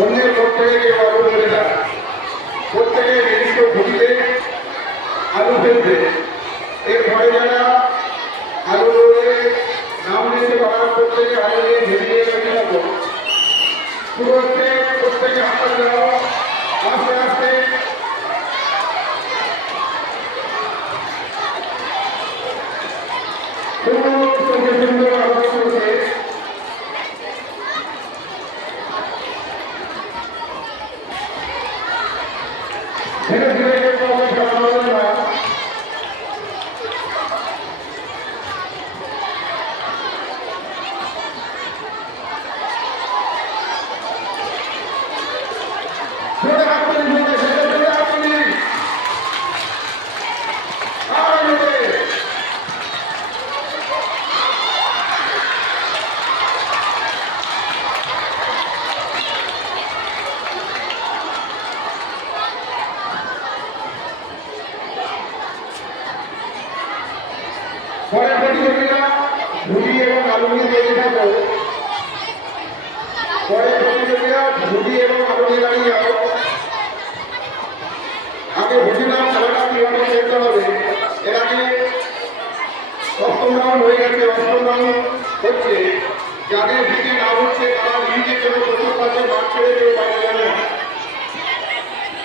অন্যের প্রত্যেকে আলু ফেলে না, প্রত্যেকে নির্দিষ্ট ভূমিতে আলু ফেলবে। এর ফলে যারা আলু রোডে নাম নিতে পারার প্রত্যেকে আলু নিয়ে ভেঙে রেখে যাবো। পুরো প্রত্যেকে হাত দেওয়া আস্তে আস্তে সুন্দর আলোচনা করছে। ধীরে ধীরে পরে প্রতিযোগীরা ঝুড়ি এবং আলু নিয়ে তৈরি থাকো। পরে প্রতিযোগীরা ঝুড়ি এবং আলু নিয়ে দাঁড়িয়ে যাও। আগে বুঝে নাও খেলাটা কিভাবে খেলতে হবে। এর আগে সপ্তম রাউন্ড হয়ে গেছে, অষ্টম রাউন্ড হচ্ছে। যাদের দিকে না হচ্ছে তারা নিজের জন্য প্রথম পাশে মাঠ ছেড়ে কেউ বাইরে যাবে।